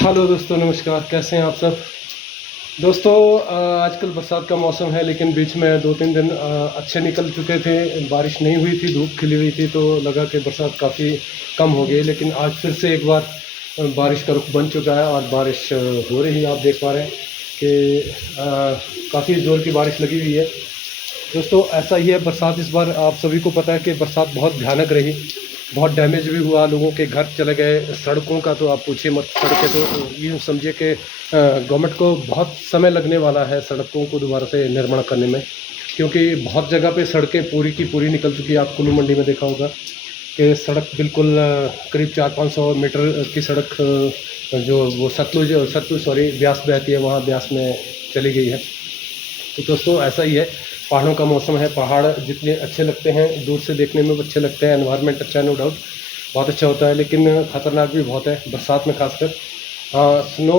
Hello दोस्तों, नमस्कार। कैसे हैं आप सब दोस्तों? आजकल बरसात का मौसम है, लेकिन बीच में 2-3 दिन अच्छे निकल चुके थे। बारिश नहीं हुई थी, धूप खिली हुई थी, तो लगा कि बरसात काफ़ी कम हो गई। लेकिन आज फिर से एक बार बारिश का रुख बन चुका है और बारिश हो रही है। आप देख पा रहे हैं कि काफ़ी ज़ोर की बारिश लगी हुई है। दोस्तों, ऐसा ही है बरसात इस बार। आप सभी को पता है कि बरसात बहुत भयानक रही, बहुत डैमेज भी हुआ, लोगों के घर चले गए। सड़कों का तो आप पूछिए मत। सड़कें तो यूँ समझिए कि गवर्नमेंट को बहुत समय लगने वाला है सड़कों को दोबारा से निर्माण करने में, क्योंकि बहुत जगह पे सड़कें पूरी की पूरी निकल चुकी है। आप कुल्लू मंडी में देखा होगा कि सड़क बिल्कुल करीब 400-500 मीटर की सड़क जो वो सतलुज सॉरी ब्यास बहती है, वहाँ ब्यास में चली गई है। तो दोस्तों, ऐसा ही है, पहाड़ों का मौसम है। पहाड़ जितने अच्छे लगते हैं, दूर से देखने में भी अच्छे लगते हैं, एनवायरनमेंट अच्छा है, नो डाउट बहुत अच्छा होता है, लेकिन ख़तरनाक भी बहुत है बरसात में खासकर। स्नो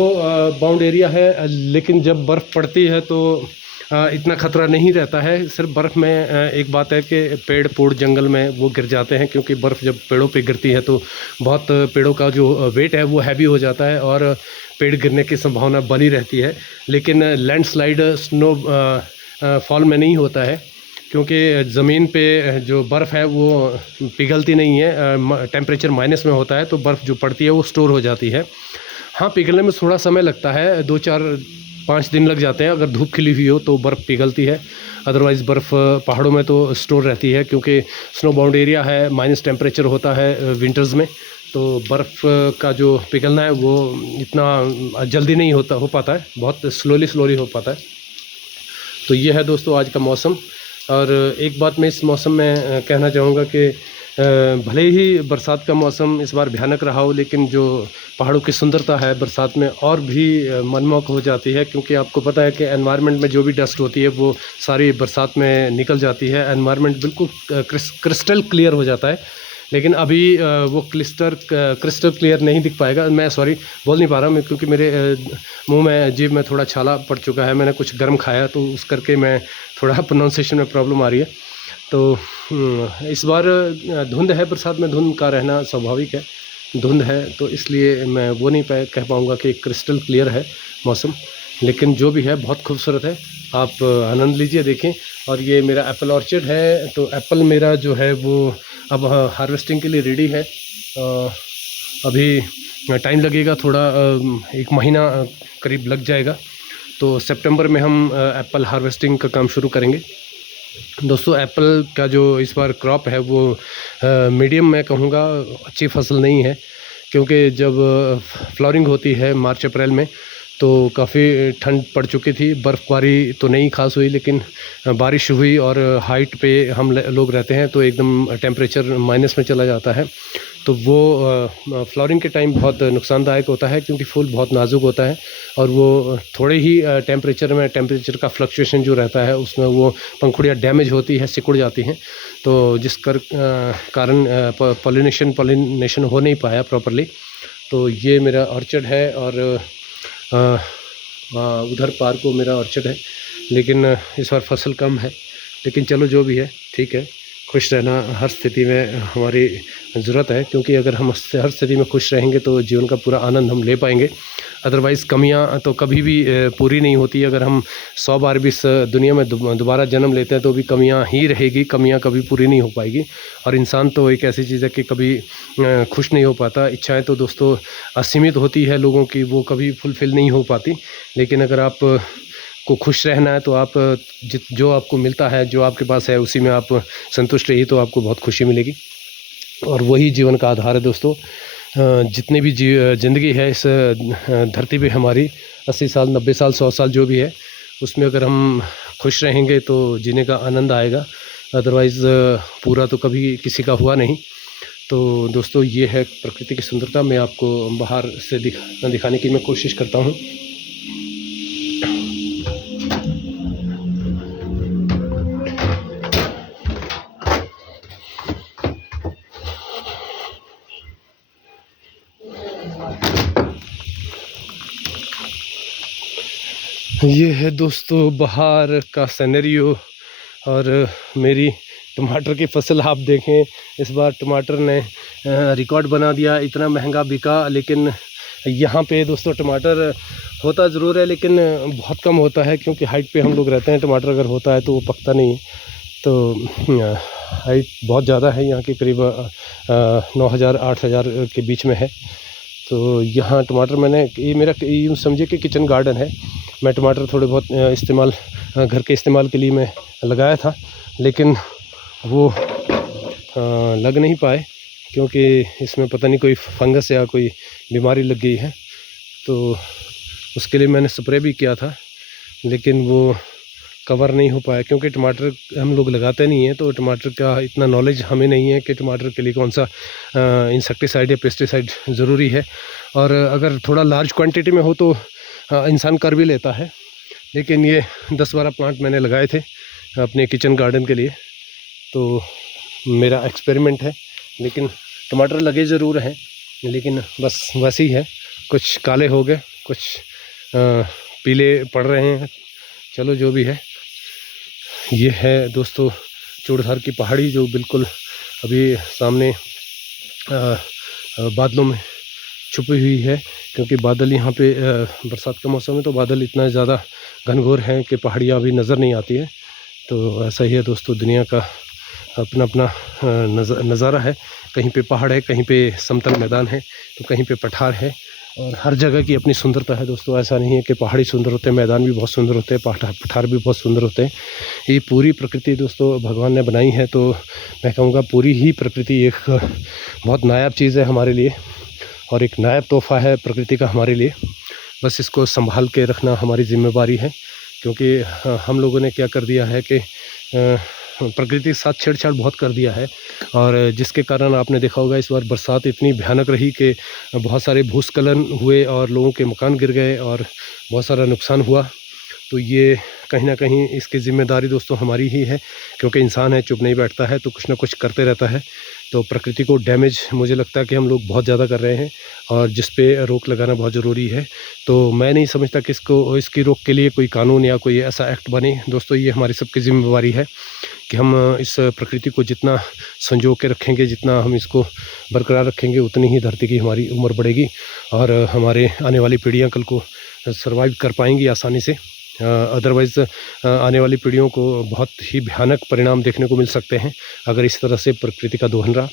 बाउंड एरिया है, लेकिन जब बर्फ़ पड़ती है तो इतना ख़तरा नहीं रहता है। सिर्फ बर्फ़ में एक बात है कि पेड़ पूड़ जंगल में वो गिर जाते हैं, क्योंकि बर्फ़ जब पेड़ों पे गिरती है तो बहुत पेड़ों का जो वेट है वो हैवी हो जाता है और पेड़ गिरने की संभावना बनी रहती है। लेकिन लैंडस्लाइड स्नो फॉल में नहीं होता है, क्योंकि ज़मीन पे जो बर्फ़ है वो पिघलती नहीं है। टेम्परेचर माइनस में होता है, तो बर्फ़ जो पड़ती है वो स्टोर हो जाती है। हाँ, पिघलने में थोड़ा समय लगता है, 2-4-5 दिन लग जाते हैं। अगर धूप खिली हुई हो तो बर्फ़ पिघलती है, अदरवाइज़ बर्फ़ पहाड़ों में तो स्टोर रहती है, क्योंकि स्नो बाउंड एरिया है, माइनस टेम्परेचर होता है विंटर्स में। तो बर्फ़ का जो पिघलना है वो इतना जल्दी नहीं हो पाता है, बहुत स्लोली हो पाता है। तो ये है दोस्तों आज का मौसम। और एक बात मैं इस मौसम में कहना चाहूँगा कि भले ही बरसात का मौसम इस बार भयानक रहा हो, लेकिन जो पहाड़ों की सुंदरता है बरसात में और भी मनमोहक हो जाती है, क्योंकि आपको पता है कि एनवायरनमेंट में जो भी डस्ट होती है वो सारी बरसात में निकल जाती है। एनवायरनमेंट बिल्कुल क्रिस्टल क्लियर हो जाता है। लेकिन अभी वो क्रिस्टल क्लियर नहीं दिख पाएगा। मैं सॉरी बोल नहीं पा रहा मैं, क्योंकि मेरे मुंह में जीभ में थोड़ा छाला पड़ चुका है। मैंने कुछ गर्म खाया, तो उस करके मैं थोड़ा प्रोनाउंसिएशन में प्रॉब्लम आ रही है। तो इस बार धुंध है, बरसात में धुंध का रहना स्वाभाविक है। धुंध है तो इसलिए मैं वो नहीं कह पाऊँगा कि क्रिस्टल क्लियर है मौसम, लेकिन जो भी है बहुत खूबसूरत है। आप आनंद लीजिए, देखें। और ये मेरा एप्पल ऑर्चर्ड है, तो एप्पल मेरा जो है वो अब हार्वेस्टिंग के लिए रेडी है। अभी टाइम लगेगा थोड़ा, 1 महीना करीब लग जाएगा। तो सितंबर में हम एप्पल हार्वेस्टिंग का काम शुरू करेंगे। दोस्तों, एप्पल का जो इस बार क्रॉप है वो मीडियम मैं कहूँगा, अच्छी फसल नहीं है, क्योंकि जब फ्लावरिंग होती है मार्च अप्रैल में तो काफ़ी ठंड पड़ चुकी थी। बर्फ़बारी तो नहीं खास हुई, लेकिन बारिश हुई, और हाइट पे हम लोग रहते हैं तो एकदम टेम्परेचर माइनस में चला जाता है। तो वो फ्लावरिंग के टाइम बहुत नुकसानदायक होता है, क्योंकि फूल बहुत नाजुक होता है और वो थोड़े ही टेम्परेचर का फ्लक्चुएशन जो रहता है उसमें वो पंखुड़ियाँ डैमेज होती है, सिकुड़ जाती हैं। तो जिस कारण पॉलिनेशन हो नहीं पाया प्रॉपरली। तो ये मेरा ऑर्चर्ड है, और उधर पार को मेरा ऑर्चर्ड है, लेकिन इस बार फसल कम है। लेकिन चलो, जो भी है ठीक है। खुश रहना हर स्थिति में हमारी ज़रूरत है, क्योंकि अगर हम हर स्थिति में खुश रहेंगे तो जीवन का पूरा आनंद हम ले पाएंगे। अदरवाइज़ कमियां तो कभी भी पूरी नहीं होती। अगर हम 100 बार भी इस दुनिया में दोबारा जन्म लेते हैं तो भी कमियां ही रहेगी, कमियां कभी पूरी नहीं हो पाएगी। और इंसान तो एक ऐसी चीज़ है कि कभी खुश नहीं हो पाता। इच्छाएं तो दोस्तों असीमित होती है लोगों की, वो कभी फुलफ़िल नहीं हो पाती। लेकिन अगर आप को खुश रहना है तो आप जो आपको मिलता है, जो आपके पास है, उसी में आप संतुष्ट रहिए, तो आपको बहुत खुशी मिलेगी। और वही जीवन का आधार है दोस्तों। जितनी भी ज़िंदगी है इस धरती पे हमारी, 80 साल, 90 साल, 100 साल जो भी है, उसमें अगर हम खुश रहेंगे तो जीने का आनंद आएगा। अदरवाइज़ पूरा तो कभी किसी का हुआ नहीं। तो दोस्तों, ये है प्रकृति की सुंदरता। मैं आपको बाहर से दिखाने की मैं कोशिश करता हूँ। ये है दोस्तों बाहर का सिनेरियो। और मेरी टमाटर की फसल आप देखें, इस बार टमाटर ने रिकॉर्ड बना दिया। इतना महंगा बिका, लेकिन यहाँ पे दोस्तों टमाटर होता ज़रूर है, लेकिन बहुत कम होता है, क्योंकि हाइट पे हम लोग रहते हैं। टमाटर अगर होता है तो वो पकता नहीं है। तो हाइट बहुत ज़्यादा है यहाँ की, करीब 9,000 8,000 के बीच में है। तो यहाँ टमाटर मैंने, ये मेरा यूँ समझिए कि किचन गार्डन है। मैं टमाटर थोड़े बहुत इस्तेमाल घर के इस्तेमाल के लिए मैं लगाया था, लेकिन वो लग नहीं पाए, क्योंकि इसमें पता नहीं कोई फंगस या कोई बीमारी लग गई है। तो उसके लिए मैंने स्प्रे भी किया था, लेकिन वो कवर नहीं हो पाया, क्योंकि टमाटर हम लोग लगाते नहीं हैं, तो टमाटर का इतना नॉलेज हमें नहीं है कि टमाटर के लिए कौन सा इंसेक्टिसाइड या पेस्टिसाइड ज़रूरी है। और अगर थोड़ा लार्ज क्वांटिटी में हो तो इंसान कर भी लेता है। लेकिन ये 10-12 प्लांट मैंने लगाए थे अपने किचन गार्डन के लिए, तो मेरा एक्सपेरिमेंट है। लेकिन टमाटर लगे ज़रूर हैं, लेकिन बस वैसे ही है, कुछ काले हो गए, कुछ पीले पड़ रहे हैं। चलो जो भी है, ये है दोस्तों चूड़धार की पहाड़ी, जो बिल्कुल अभी सामने बादलों में छुपी हुई है, क्योंकि बादल यहाँ पे बरसात का मौसम है तो बादल इतना ज़्यादा घनघोर हैं कि पहाड़ियाँ अभी नज़र नहीं आती है। तो ऐसा ही है दोस्तों, दुनिया का अपना अपना नज़ारा है। कहीं पे पहाड़ है, कहीं पे समतल मैदान है, तो कहीं पे पठार है, और हर जगह की अपनी सुंदरता है दोस्तों। ऐसा नहीं है कि पहाड़ी सुंदर होते हैं, मैदान भी बहुत सुंदर होते हैं, पठार भी बहुत सुंदर होते हैं। ये पूरी प्रकृति दोस्तों भगवान ने बनाई है, तो मैं कहूँगा पूरी ही प्रकृति एक बहुत नायाब चीज़ है हमारे लिए, और एक नायाब तोहफ़ा है प्रकृति का हमारे लिए। बस इसको संभाल के रखना हमारी ज़िम्मेवारी है, क्योंकि हम लोगों ने क्या कर दिया है कि प्रकृति के साथ छेड़छाड़ बहुत कर दिया है, और जिसके कारण आपने देखा होगा इस बार बरसात इतनी भयानक रही कि बहुत सारे भूस्खलन हुए और लोगों के मकान गिर गए और बहुत सारा नुकसान हुआ। तो ये कहीं ना कहीं इसकी ज़िम्मेदारी दोस्तों हमारी ही है, क्योंकि इंसान है, चुप नहीं बैठता है, तो कुछ ना कुछ करते रहता है। तो प्रकृति को डैमेज मुझे लगता है कि हम लोग बहुत ज़्यादा कर रहे हैं, और जिस पे रोक लगाना बहुत ज़रूरी है। तो मैं नहीं समझता कि इसकी रोक के लिए कोई कानून या कोई ऐसा एक्ट बने। दोस्तों ये हमारी सबकी ज़िम्मेवारी है कि हम इस प्रकृति को जितना संजो के रखेंगे, जितना हम इसको बरकरार रखेंगे, उतनी ही धरती की हमारी उम्र बढ़ेगी, और हमारे आने वाली पीढ़ियाँ कल को सर्वाइव कर पाएंगी आसानी से। अदरवाइज़ आने वाली पीढ़ियों को बहुत ही भयानक परिणाम देखने को मिल सकते हैं अगर इस तरह से प्रकृति का दोहन रहा।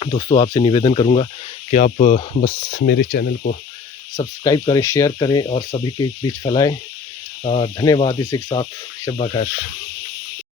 दोस्तों आपसे निवेदन करूंगा कि आप बस मेरे चैनल को सब्सक्राइब करें, शेयर करें और सभी के बीच फैलाएं। धन्यवाद। इसी के साथ शब्बा खैर।